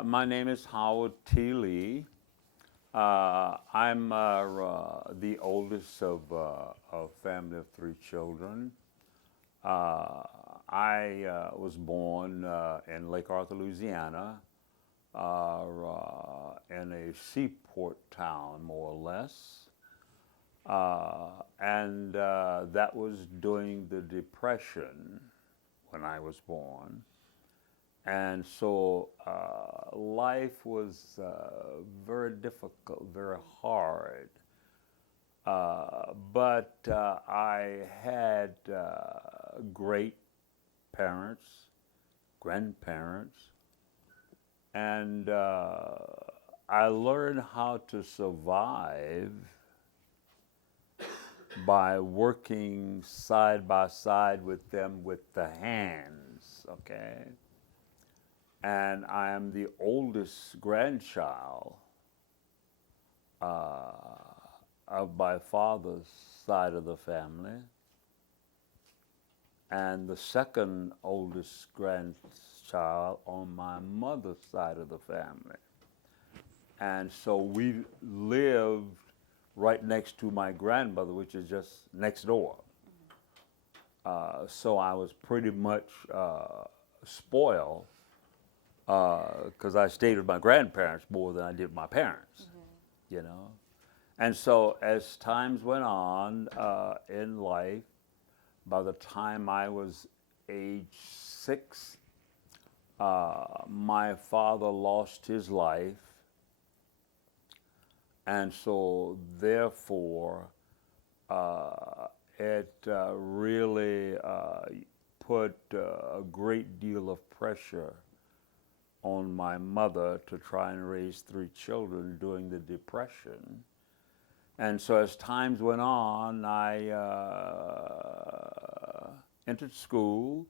My name is Howard T. Lee. I'm the oldest of a family of three children. I was born in Lake Arthur, Louisiana, in a seaport town, more or less. And that was during the Depression when I was born. And so life was very difficult, very hard. But I had great parents, grandparents, and I learned how to survive by working side by side with them with the hands, okay? And I am the oldest grandchild of my father's side of the family, and the second oldest grandchild on my mother's side of the family. And so we lived right next to my grandmother, which is just next door. So I was pretty much spoiled because I stayed with my grandparents more than I did with my parents, you know. And so as times went on in life, by the time I was age 6, my father lost his life. And so therefore, it really put a great deal of pressure on my mother to try and raise 3 children during the Depression. And so as times went on, I entered school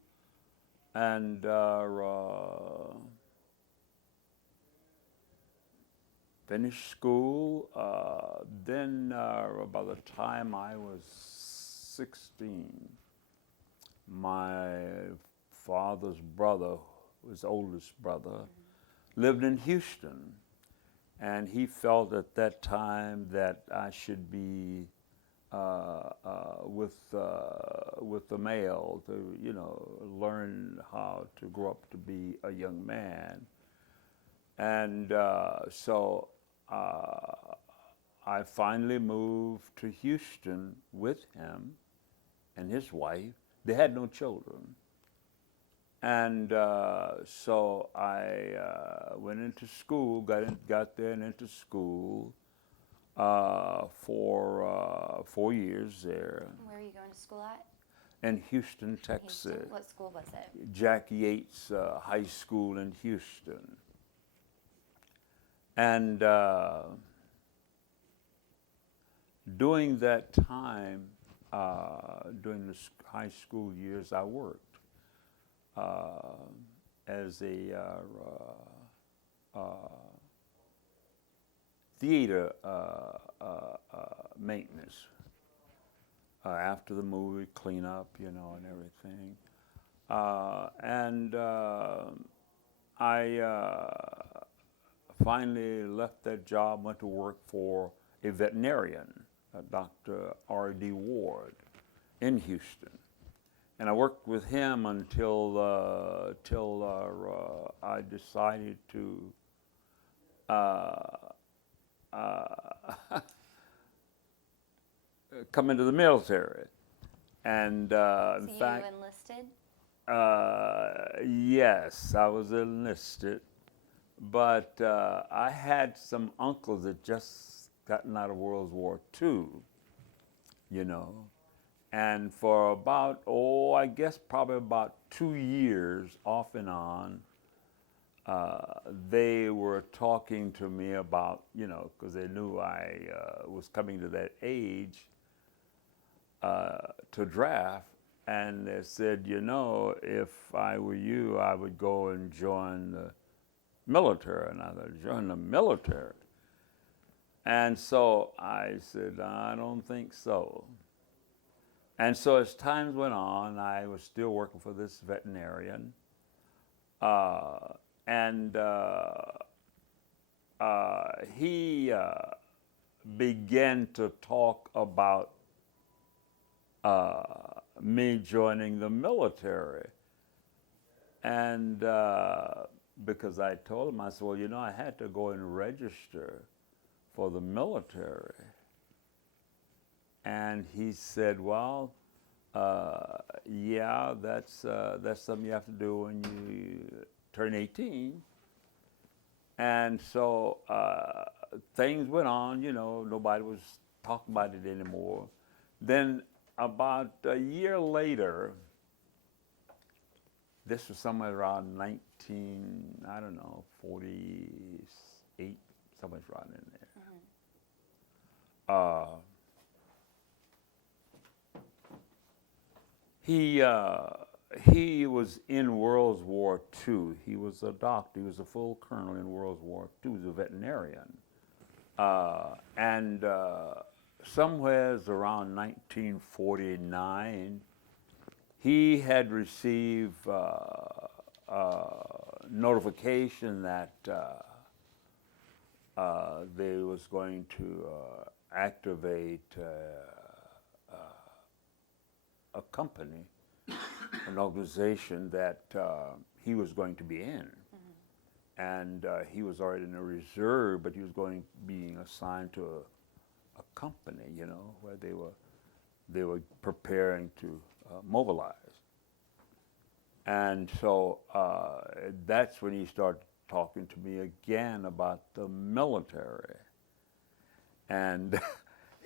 and finished school. Then by the time I was 16, my father's brother, his oldest brother, lived in Houston. And he felt at that time that I should be with the male to, you know, learn how to grow up to be a young man. And so I finally moved to Houston with him and his wife. They had no children. And so I went into school, got there and into school for 4 years there. Where are you going to school at? In Houston, Texas. Houston? What school was it? Jack Yates High School in Houston. And during that time, during the high school years, I worked as a theater maintenance after the movie, clean up, you know, and everything. And I finally left that job, went to work for a veterinarian, Dr. R.D. Ward, in Houston. And I worked with him until I decided to come into the military. And in fact, you enlisted? yes, I was enlisted. But I had some uncles that just gotten out of World War II, you know. And for about, I guess probably about 2 years off and on, they were talking to me about, you know, because they knew I was coming to that age to draft. And they said, you know, if I were you, I would go and join the military. And I said, join the military? And so I said, I don't think so. And so as times went on, I was still working for this veterinarian. and he began to talk about me joining the military. And because I told him, I said, well, you know, I had to go and register for the military. And he said, well, yeah, that's something you have to do when you turn 18. And so things went on, you know, nobody was talking about it anymore. Then about a year later, this was somewhere around 48, somewhere around in there. He was in World War II. He was a doctor. He was a full colonel in World War II. He was a veterinarian. And somewheres around 1949, he had received notification that they was going to activate a company, an organization that he was going to be in. And he was already in a reserve, but he was being assigned to a company, you know, where they were preparing to mobilize. And so that's when he started talking to me again about the military. And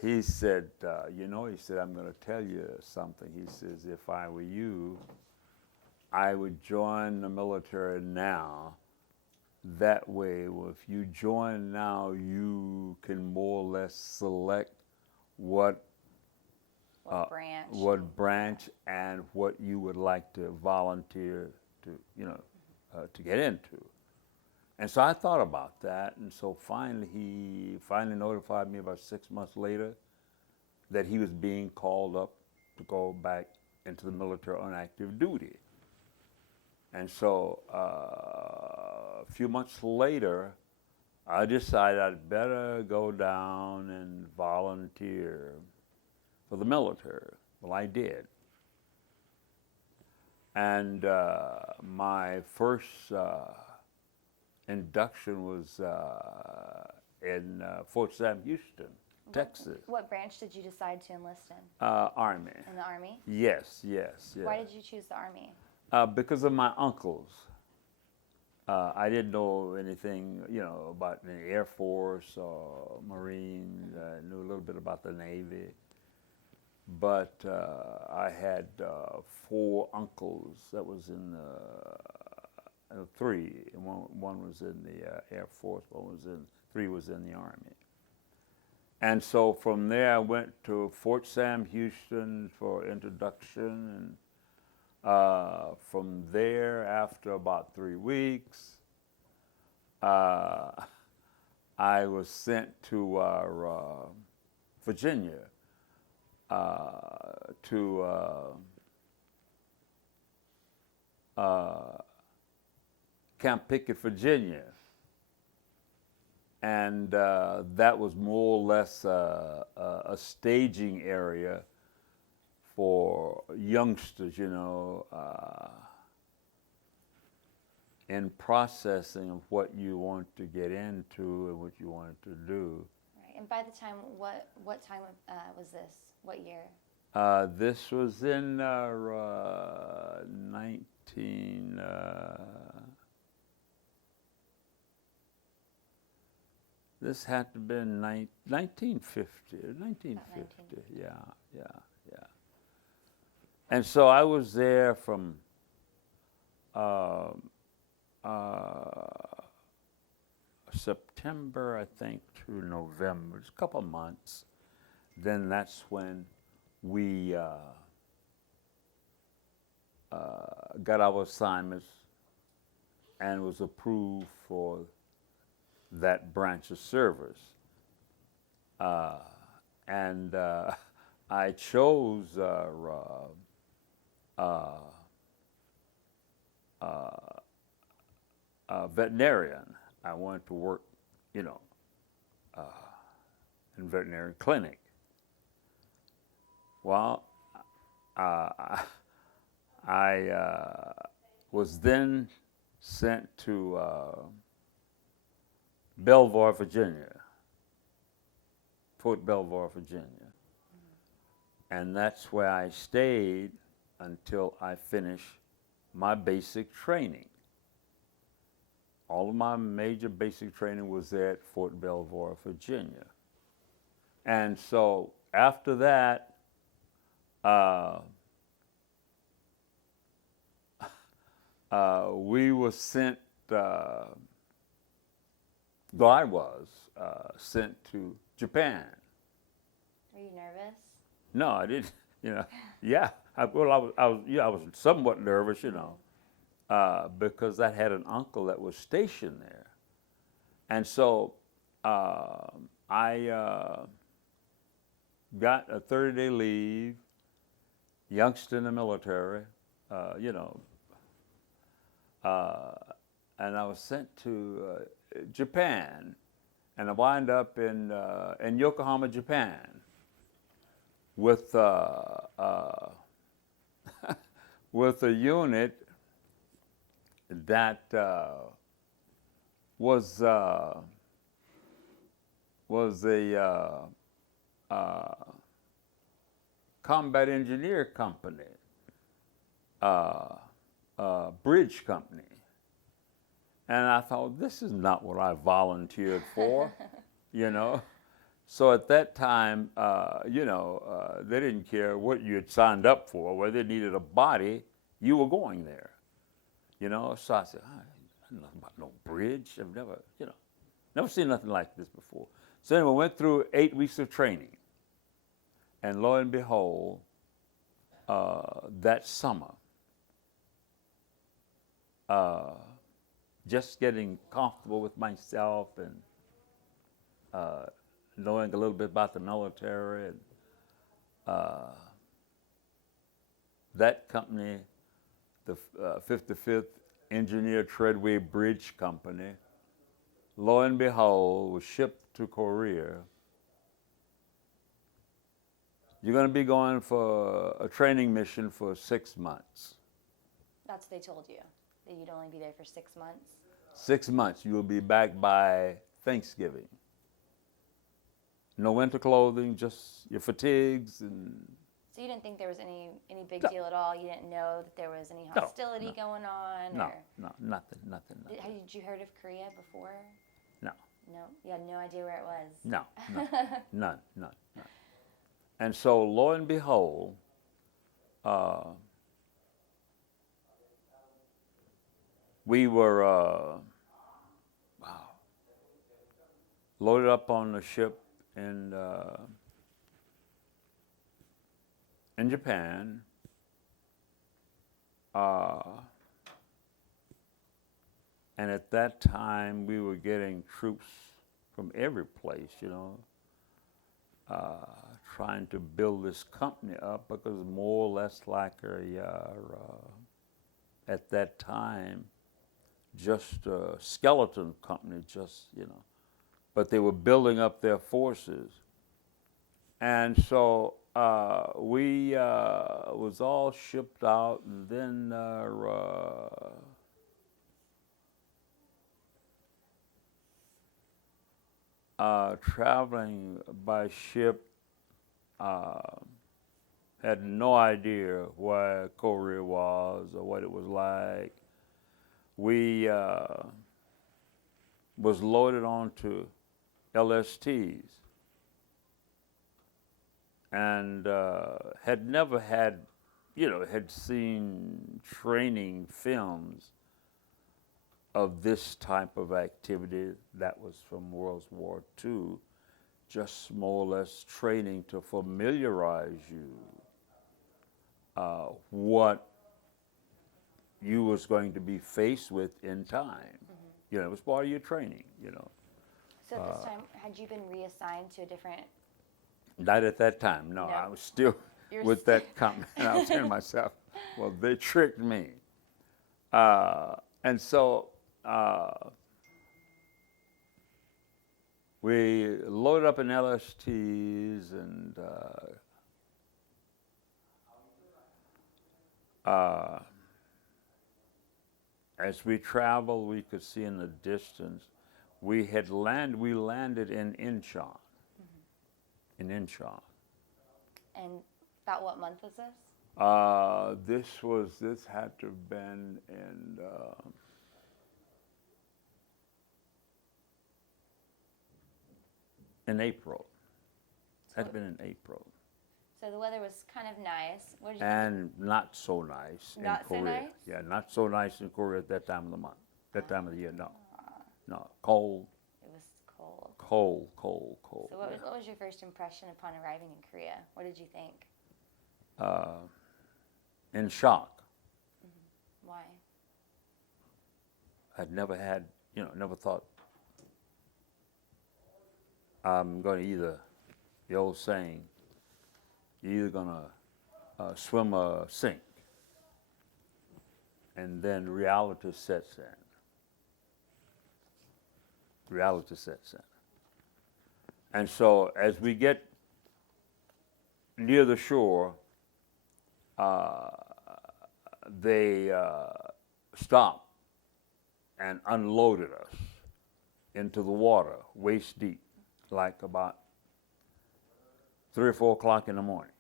he said, you know, he said, I'm going to tell you something. He says, if I were you, I would join the military now. That way, well, if you join now, you can more or less select what branch and what you would like to volunteer to, you know, to get into. And so I thought about that, and so finally he notified me about 6 months later that he was being called up to go back into the military on active duty. And so a few months later, I decided I'd better go down and volunteer for the military. Well, I did. And my first induction was in Fort Sam Houston, Texas. What branch did you decide to enlist in? Army. In the Army? Yes. Why did you choose the Army? Because of my uncles. I didn't know anything, you know, about the Air Force or Marines. I knew a little bit about the Navy. But I had 4 uncles that was in the 3. One was in the Air Force, 3 was in the Army. And so from there I went to Fort Sam Houston for introduction, and from there, after about 3 weeks, I was sent to Virginia, to Camp Pickett, Virginia. And that was more or less a staging area for youngsters, you know, in processing of what you want to get into and what you want to do. Right. And by the time, what time was this? What year? This was in this had to have been 1950, 1950, yeah. And so I was there from September, I think, to November, just a couple of months. Then that's when we got our assignments and was approved for that branch of service. And I chose veterinarian. I wanted to work, you know, in veterinary clinic. Well, uh, I was then sent to Belvoir, Virginia, Fort Belvoir, Virginia. And that's where I stayed until I finished my basic training. All of my major basic training was there at Fort Belvoir, Virginia. And so after that, we were sent, though I was sent to Japan. Were you nervous? No, I didn't. You know, yeah. I was somewhat nervous, you know, because I had an uncle that was stationed there, and so I got a 30-day leave, youngster in the military, you know, and I was sent to Japan, and I wound up in Yokohama, Japan, with with a unit that was a combat engineer company, bridge company. And I thought, this is not what I volunteered for, you know. So at that time, you know, they didn't care what you had signed up for, whether they needed a body, you were going there, you know. So I said, I don't know about no bridge. I've never, you know, never seen nothing like this before. So anyway, went through 8 weeks of training. And lo and behold, that summer, just getting comfortable with myself and knowing a little bit about the military, and that company, the 55th Engineer Treadway Bridge Company, lo and behold, was shipped to Korea. You're going to be going for a training mission for 6 months. That's what they told you, that you'd only be there for 6 months? 6 months. You will be back by Thanksgiving. No winter clothing, just your fatigues and. So you didn't think there was any big No. deal at all? You didn't know that there was any No, hostility no. going on? No, or no, nothing. Had you heard of Korea before? No, No, you had no idea where it was? no, none. And so, lo and behold, we were loaded up on the ship in Japan. And at that time, we were getting troops from every place, you know, trying to build this company up, because more or less like at that time, just a skeleton company, just, you know, but they were building up their forces. And so we was all shipped out, and then traveling by ship, had no idea where Korea was or what it was like. We was loaded onto LSTs and had never had, you know, had seen training films of this type of activity. That was from World War II, just more or less training to familiarize you what you was going to be faced with in time. Mm-hmm. You know, it was part of your training, you know. So at this time, had you been reassigned to a different? Not at that time, no. I was still with that company. And I was saying to myself, well, they tricked me. And so we loaded up in LSTs, and as we traveled, we could see in the distance. We landed in Incheon. In Incheon. And about what month was this? This had to have been in April. Had been in April. So the weather was kind of nice. What did you And not so nice Not in so Korea. nice? Yeah, not so nice in Korea at that time of the month. That time of the year, no. No, cold, It was cold. cold, cold, cold. So what was your first impression upon arriving in Korea? What did you think? In shock. Why? I'd never had, never thought I'm going to either, the old saying, you're either going to swim or sink. And then reality sets in. Reality sets in. And so as we get near the shore, they stopped and unloaded us into the water, waist deep, like about 3 or 4 o'clock in the morning.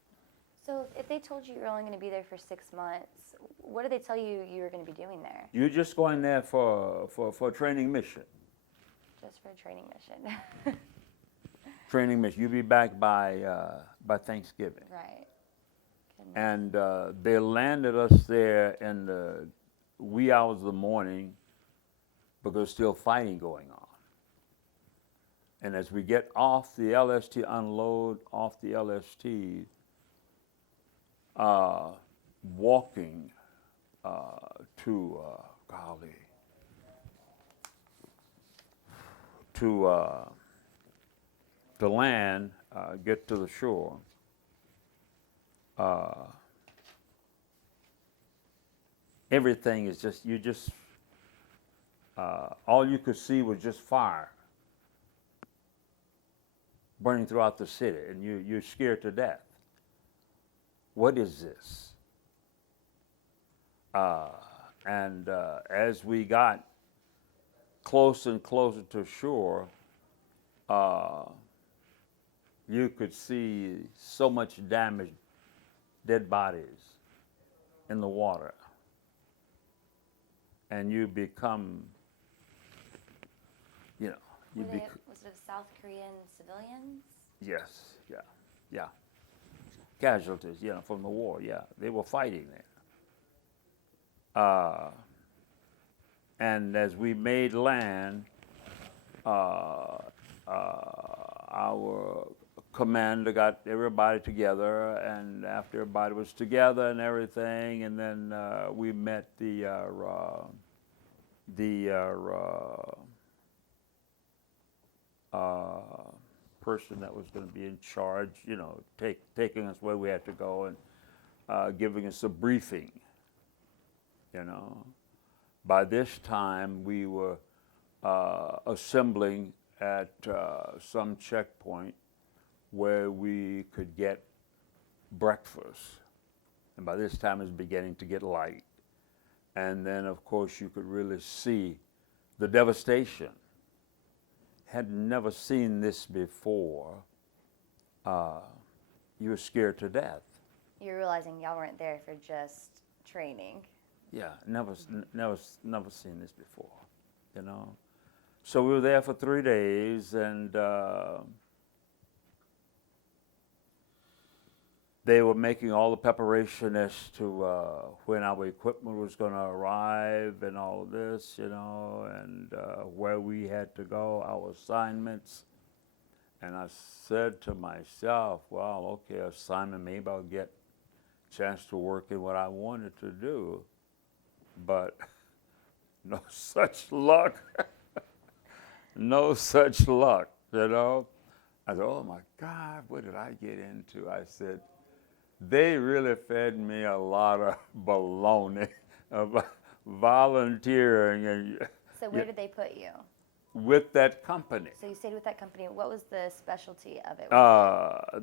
So if they told you you were only going to be there for 6 months, what did they tell you you were going to be doing there? You're just going there for a training mission. Just for a training mission. Training mission. You'll be back by Thanksgiving. Right. Goodness. And they landed us there in the wee hours of the morning because there's still fighting going on. And as we get off the LST, unload off the LST, walking to land, get to the shore. Everything is just, all you could see was just fire burning throughout the city, and you're scared to death. What is this? And as we got closer and closer to shore, you could see so much damage, dead bodies in the water. And you become, was it South Korean civilians? Yes, yeah. Casualties, from the war, yeah. They were fighting there. And as we made land, our commander got everybody together, and after everybody was together and everything, and then we met the person that was going to be in charge, taking us where we had to go and giving us a briefing, By this time, we were assembling at some checkpoint where we could get breakfast. And by this time, it's beginning to get light. And then, of course, you could really see the devastation. Had never seen this before. You were scared to death. You're realizing y'all weren't there for just training. Yeah, never seen this before, So we were there for 3 days, and they were making all the preparation as to when our equipment was going to arrive and all of this, and where we had to go, our assignments. And I said to myself, well, okay, assignment, maybe I'll get a chance to work in what I wanted to do. But no such luck. No such luck, I said, oh my God, what did I get into? I said, they really fed me a lot of baloney about volunteering and So where did they put you? with that company. So you stayed with that company. What was the specialty of it?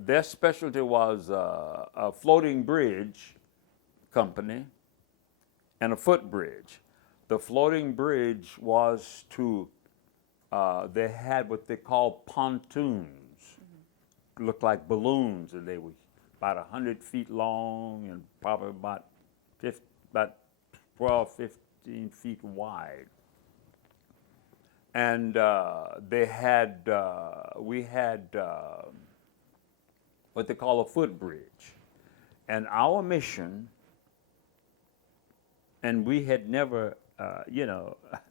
Their specialty was a floating bridge company and a footbridge. The floating bridge was they had what they call pontoons, looked like balloons, and they were about 100 feet long and probably about 12, 15 feet wide. And we had what they call a footbridge. And our mission, and we had never,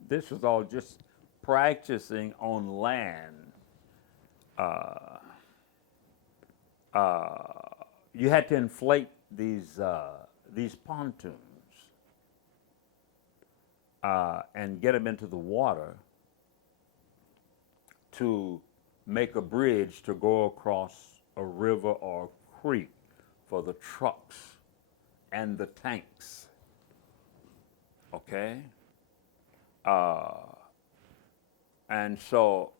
this was all just practicing on land. You had to inflate these pontoons and get them into the water to make a bridge to go across a river or a creek for the trucks and the tanks. Okay? And so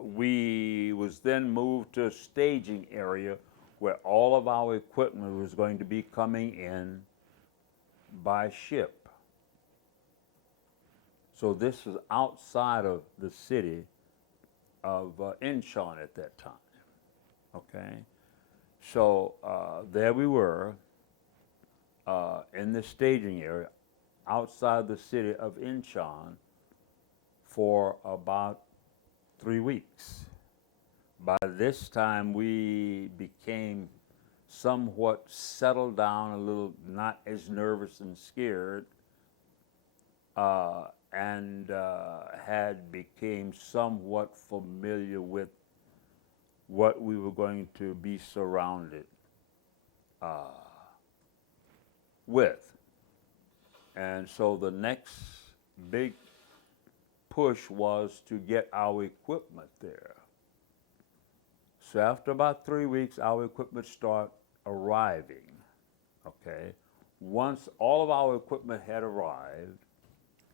we was then moved to a staging area where all of our equipment was going to be coming in by ship. So this was outside of the city of Incheon at that time. Okay? So there we were in the staging area outside the city of Incheon for about 3 weeks. By this time, we became somewhat settled down a little, not as nervous and scared, and had became somewhat familiar with what we were going to be surrounded with. And so the next big push was to get our equipment there. So after about 3 weeks, our equipment started arriving, okay? Once all of our equipment had arrived,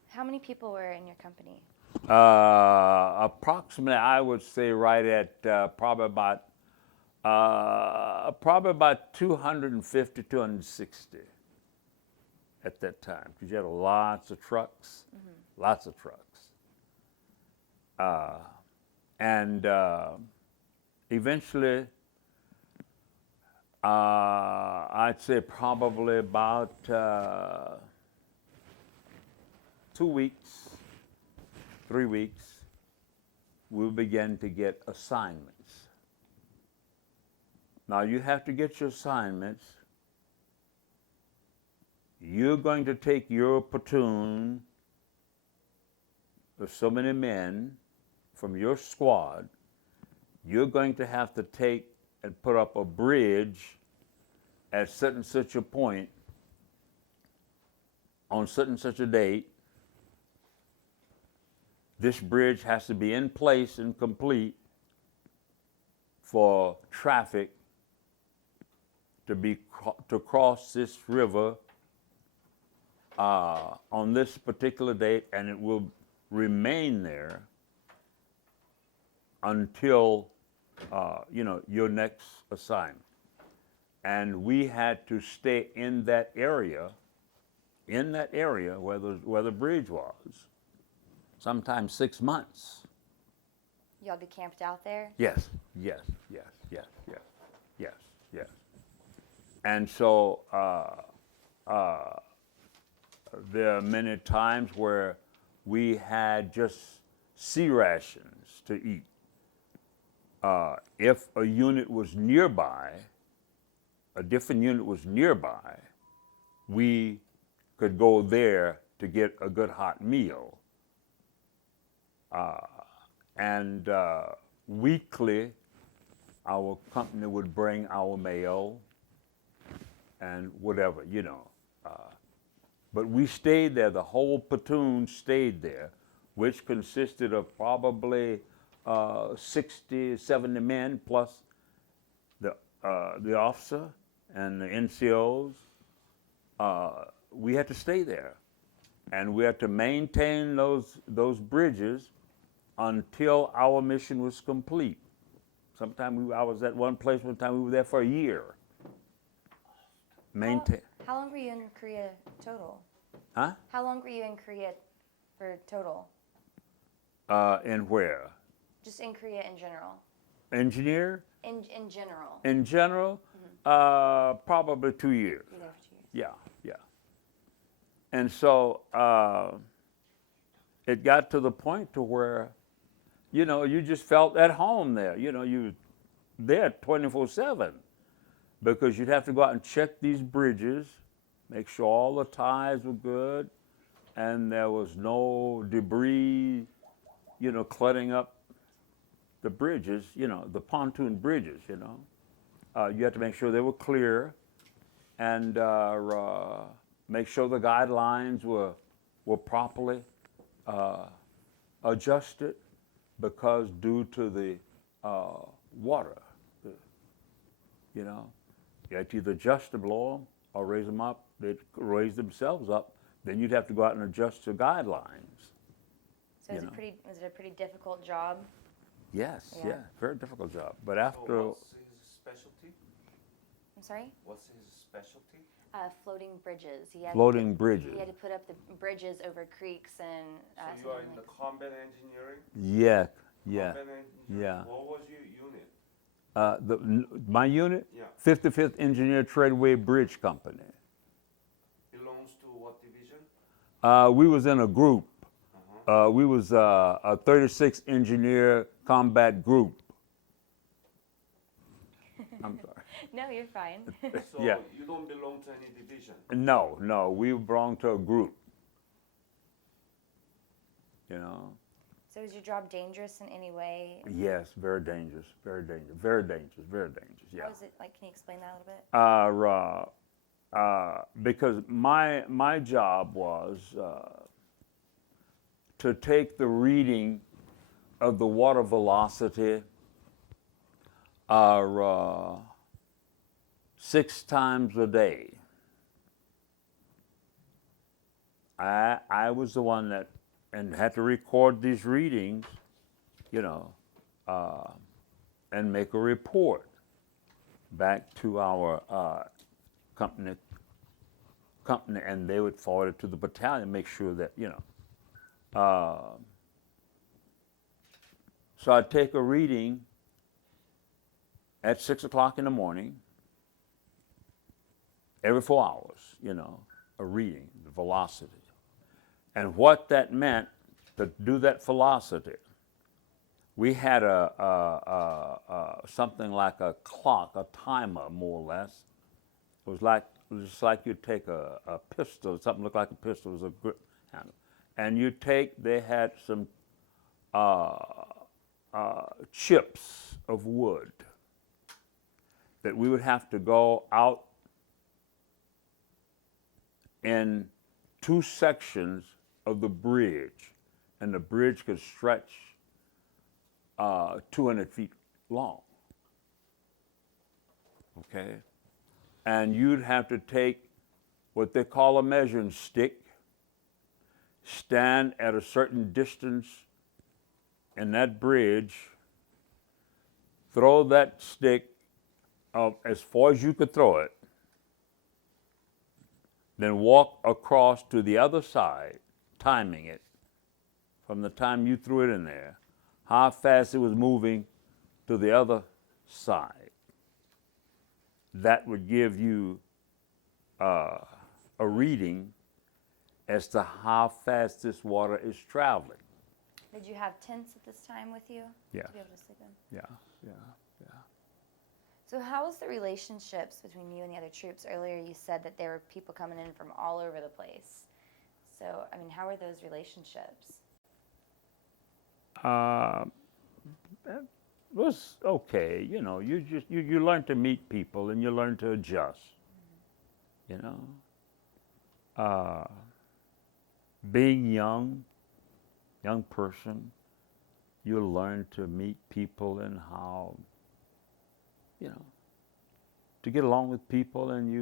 How many people were in your company? approximately, I would say right at probably about 250, 260 at that time, because you had lots of trucks, lots of trucks. And eventually, I'd say probably about 2 weeks, 3 weeks, we began to get assignments. Now you have to get your assignments. You're going to take your platoon of so many men from your squad. You're going to have to take and put up a bridge at such and such a point on such and such a date. This bridge has to be in place and complete for traffic to cross this river on this particular date, and it will remain there until your next assignment. And we had to stay in that area where the bridge was, sometimes 6 months. Y'all be camped out there? Yes. And so there are many times where we had just sea rations to eat. If a unit was nearby, a different unit was nearby, we could go there to get a good hot meal. And weekly, our company would bring our mail and whatever, But we stayed there, the whole platoon stayed there, which consisted of probably 60, 70 men plus the officer and the NCOs. We had to stay there. and we had to maintain those bridges until our mission was complete. I was at one place one time, we were there for a year. How long were you in Korea total? Huh? How long were you in Korea for total? In where? Just in Korea in general. Engineer? In general. In general, probably 2 years. You were there for 2 years. Yeah. And so it got to the point to where, you just felt at home there. You there 24/7, because you'd have to go out and check these bridges, make sure all the ties were good, and there was no debris, cluttering up the bridges, the pontoon bridges, you have to make sure they were clear, and make sure the guidelines were properly adjusted, because due to the water, you had to either adjust to blow them or raise them up. They'd raise themselves up. Then you'd have to go out and adjust the guidelines. So was it a pretty difficult job? Yes, Yeah. very difficult job. But after, what's his specialty? I'm sorry? What's his specialty? Floating bridges. He had floating bridges. He had to put up the bridges over creeks and. So you are in the combat engineering? Yeah. Combat engineering? Yeah. What was your unit? My unit, Yeah. 55th Engineer Tradeway Bridge Company. Belongs to what division? We was in a group. We was a 36th Engineer Combat Group. I'm sorry. No, you're fine. So Yeah. you don't belong to any division? No, we belong to a group. So is your job dangerous in any way? Yes, very dangerous, very dangerous, very dangerous, very dangerous. Yeah. How is it like? Can you explain that a little bit? Because my job was to take the reading of the water velocity 6 times a day. I was the one that and had to record these readings, and make a report back to our company, and they would forward it to the battalion, make sure that, So I'd take a reading at 6 o'clock in the morning, every 4 hours, a reading, the velocity. And what that meant, to do that velocity, we had something like a clock, a timer, more or less. It was just like you'd take a pistol, something looked like a pistol, it was a grip handle. And they had some chips of wood that we would have to go out in 2 sections of the bridge, and the bridge could stretch 200 feet long. Okay? And you'd have to take what they call a measuring stick, stand at a certain distance in that bridge, throw that stick as far as you could throw it, then walk across to the other side, timing it from the time you threw it in there, how fast it was moving to the other side. That would give you a reading as to how fast this water is traveling. Did you have tents at this time with you? Yeah. To be able to sleep in? Yeah. So how was the relationships between you and the other troops? Earlier you said that there were people coming in from all over the place. So, how were those relationships? It was okay, you learn to meet people and you learn to adjust, being young person, you learn to meet people and how, to get along with people, and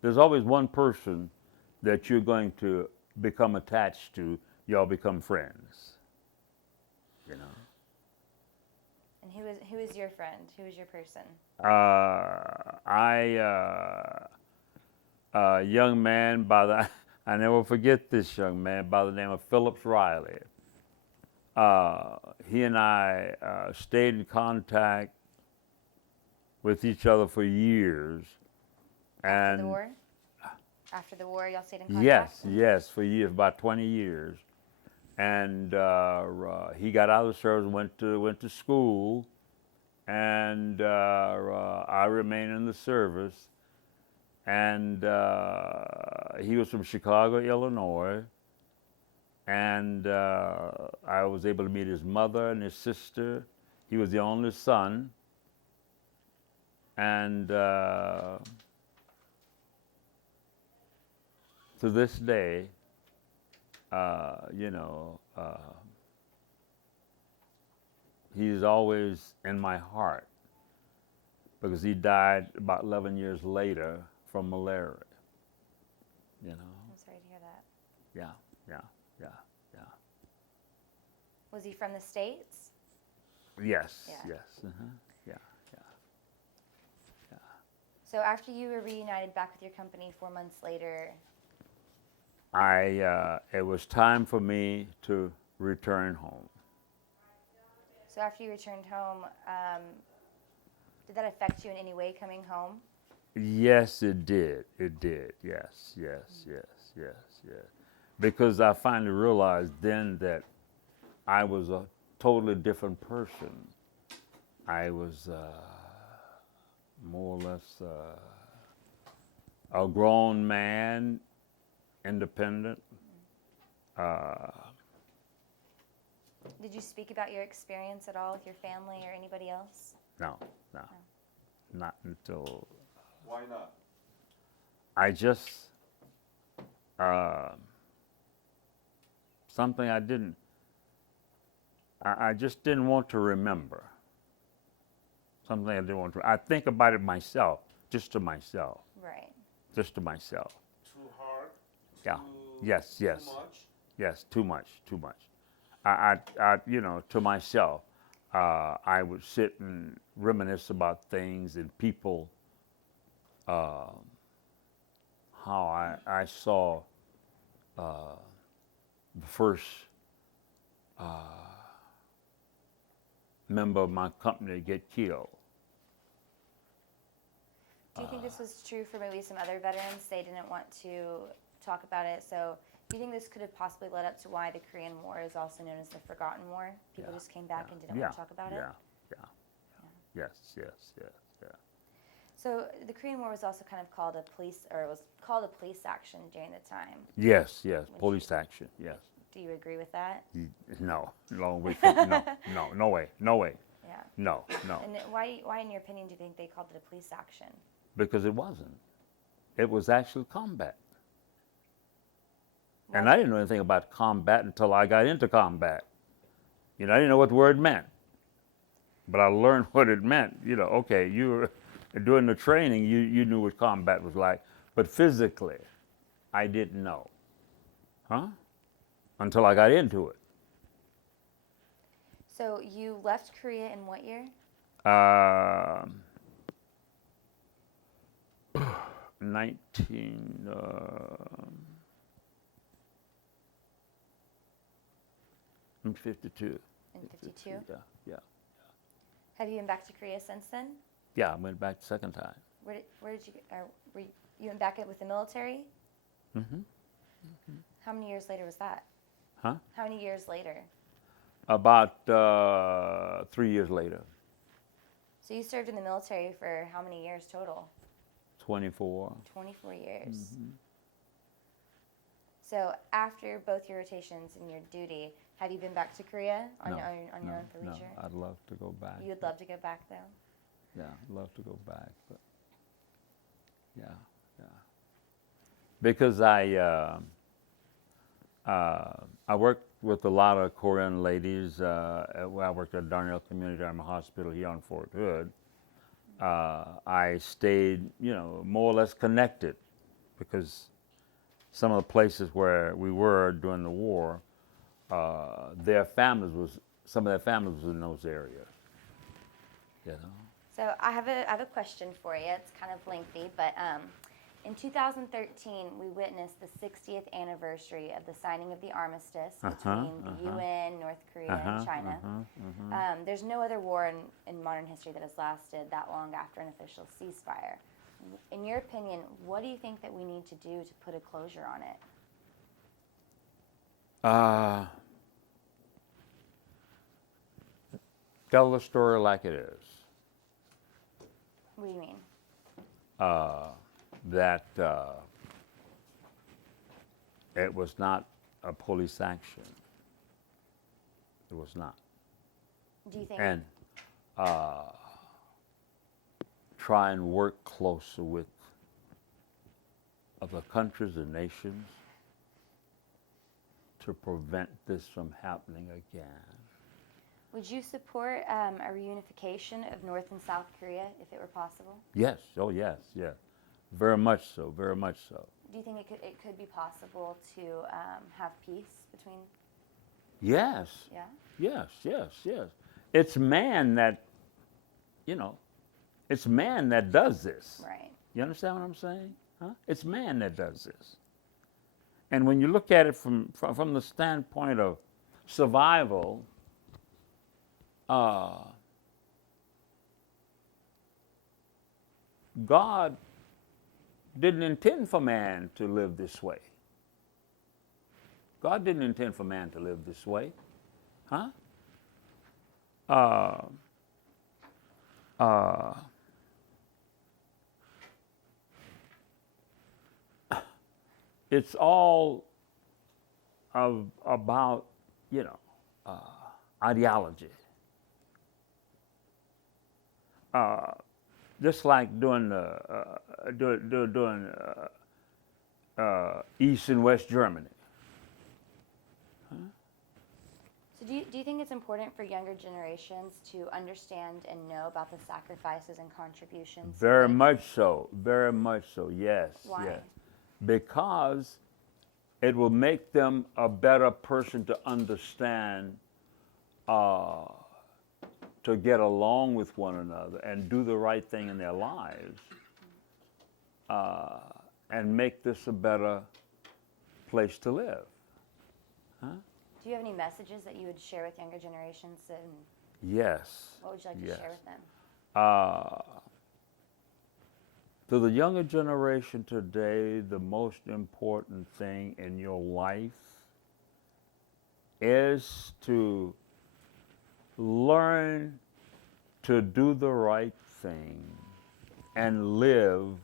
there's always one person that you're going to become attached to, y'all become friends. You know. And who is your friend? Who is your person? A young man by the, I never forget this young man by the name of Phillips Riley. He and I stayed in contact with each other for years. After And the war? After the war, y'all stayed in contact? yes, for years, about 20 years. And he got out of the service, went to school, and I remained in the service. And he was from Chicago, Illinois. And I was able to meet his mother and his sister. He was the only son. And to this day, he's always in my heart because he died about 11 years later from malaria. You know? I'm sorry to hear that. Yeah. Was he from the States? Yes. Yeah. Yes. Uh-huh. Yeah. So after you were reunited back with your company 4 months later, It was time for me to return home. so after you returned home, did that affect you in any way coming home? Yes, it did. Yes. Because I finally realized then that I was a totally different person. I was more or less a grown man, independent. Did you speak about your experience at all with your family or anybody else? No, not until Why not? I just something I didn't. I just didn't want to remember. Something I didn't want to. I think about it myself, just to myself, Right. just to myself. Too hard? Yeah. Too, Yes. Too much? Yes. Too much. To myself, I would sit and reminisce about things and people. How I saw the first member of my company get killed. Do you think this was true for maybe some other veterans? They didn't want to talk about it. So do you think this could have possibly led up to why the Korean War is also known as the Forgotten War? People just came back and didn't want to talk about it? Yes. So the Korean War was also kind of called a police action during the time. Yes, police action, yes. Do you agree with that? No, long way from, no way. Yeah. No. And why, in your opinion, do you think they called it a police action? Because it wasn't. It was actual combat. And Why- I didn't know anything about combat until I got into combat. I didn't know what the word meant. But I learned what it meant. Okay, you were during the training, you knew what combat was like. But physically, I didn't know. Until I got into it. So you left Korea in what year? 1952. In 52? Yeah. Have you been back to Korea since then? Yeah, I went back the second time. Where did you, you went back with the military? Mm-hmm. How many years later was that? Huh? How many years later? About 3 years later. So you served in the military for how many years total? 24. 24 years. Mm-hmm. So after both your rotations and your duty, have you been back to Korea on No, your own for no, leisure? I'd love to go back. You would love to go back though? Yeah, I'd love to go back, but yeah. Because I worked with a lot of Korean ladies. I worked at Darnell Community Army Hospital here on Fort Hood. I stayed, more or less connected because some of the places where we were during the war, some of their families was in those areas. You know. So I have a question for you. It's kind of lengthy, but in 2013, we witnessed the 60th anniversary of the signing of the armistice between the UN, North Korea, and China. There's no other war in modern history that has lasted that long after an official ceasefire. In your opinion, what do you think that we need to do to put a closure on it? Tell the story like it is. What do you mean? That it was not a police action. It was not. Do you think? And try and work closer with other countries and nations to prevent this from happening again. Would you support a reunification of North and South Korea if it were possible? Yes. Oh, yes. Yeah. Very much so. Very much so. Do you think it could be possible to have peace between? Yes. Yeah. Yes. Yes. Yes. It's man that, it's man that does this. Right. You understand what I'm saying? Huh? It's man that does this. And when you look at it from the standpoint of survival, God didn't intend for man to live this way. God didn't intend for man to live this way. Huh? It's all about, ideology. Just like doing East and West Germany. So do you think it's important for younger generations to understand and know about the sacrifices and contributions? Very much so. Very much so. Yes. Why? Yes. Because it will make them a better person to understand, to get along with one another and do the right thing in their lives, and make this a better place to live. Huh? Do you have any messages that you would share with younger generations? And Yes. what would you like to Yes. share with them? To the younger generation today, the most important thing in your life is to learn to do the right thing and live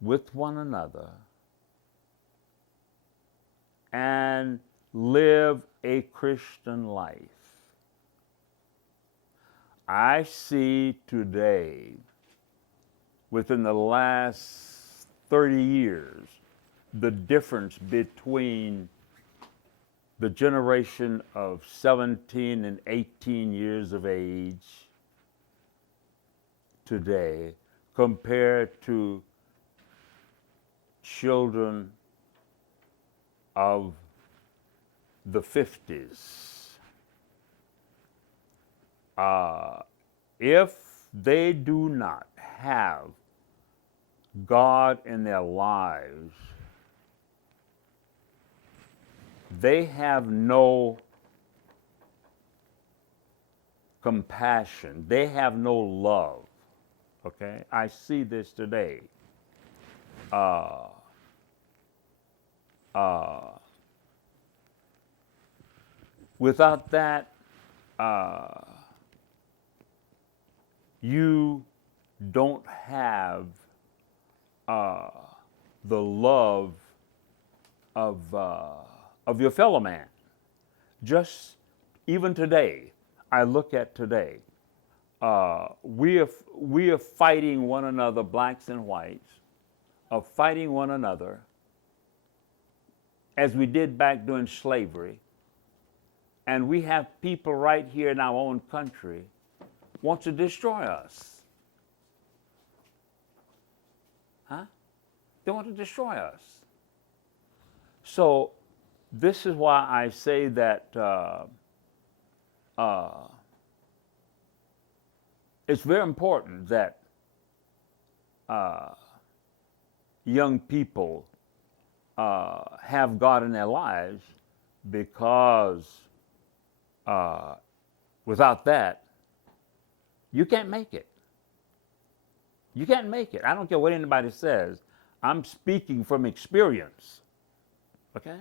with one another and live a Christian life. I see today, within the last 30 years, the difference between the generation of 17 and 18 years of age today compared to children of the 50s. If they do not have God in their lives, they have no compassion. They have no love. Okay? I see this today. Without that, you don't have the love of your fellow man. Just even today, I look at today, we are fighting one another, blacks and whites, are fighting one another as we did back during slavery. And we have people right here in our own country want to destroy us. Huh? They want to destroy us. So this is why I say that it's very important that young people have God in their lives, because without that, you can't make it. You can't make it. I don't care what anybody says. I'm speaking from experience. Okay?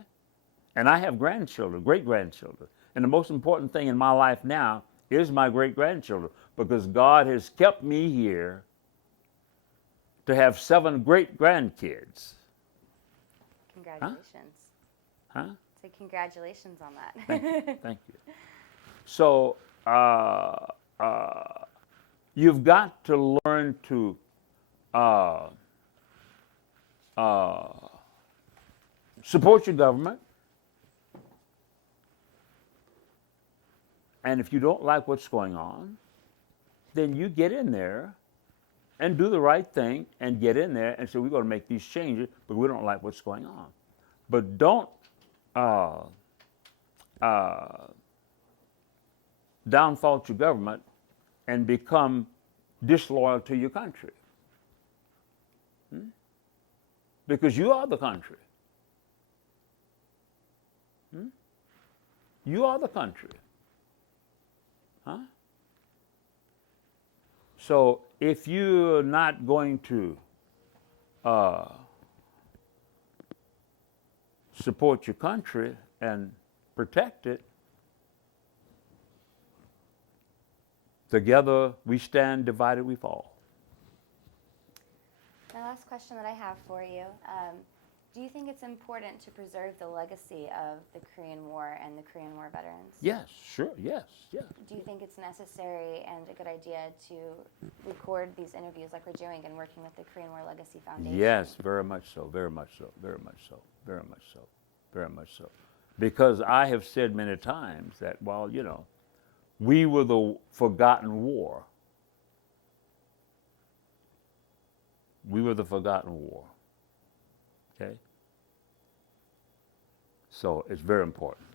And I have grandchildren, great-grandchildren. And the most important thing in my life now is my great-grandchildren, because God has kept me here to have 7 great-grandkids. Congratulations. Huh? Say congratulations on that. Thank you. Thank you. So you've got to learn to support your government. And if you don't like what's going on, then you get in there and do the right thing and get in there and say, we're going to make these changes, but we don't like what's going on. But don't downfault your government and become disloyal to your country. Because you are the country. You are the country. Huh? So if you're not going to support your country and protect it, together we stand, divided we fall. My last question that I have for you, do you think it's important to preserve the legacy of the Korean War and the Korean War veterans? Yes, sure, yes, yes. Do you think it's necessary and a good idea to record these interviews like we're doing and working with the Korean War Legacy Foundation? Yes, very much so, very much so, very much so, very much so, very much so. Because I have said many times that, well, you know, we were the forgotten war. We were the forgotten war. Okay? So it's very important.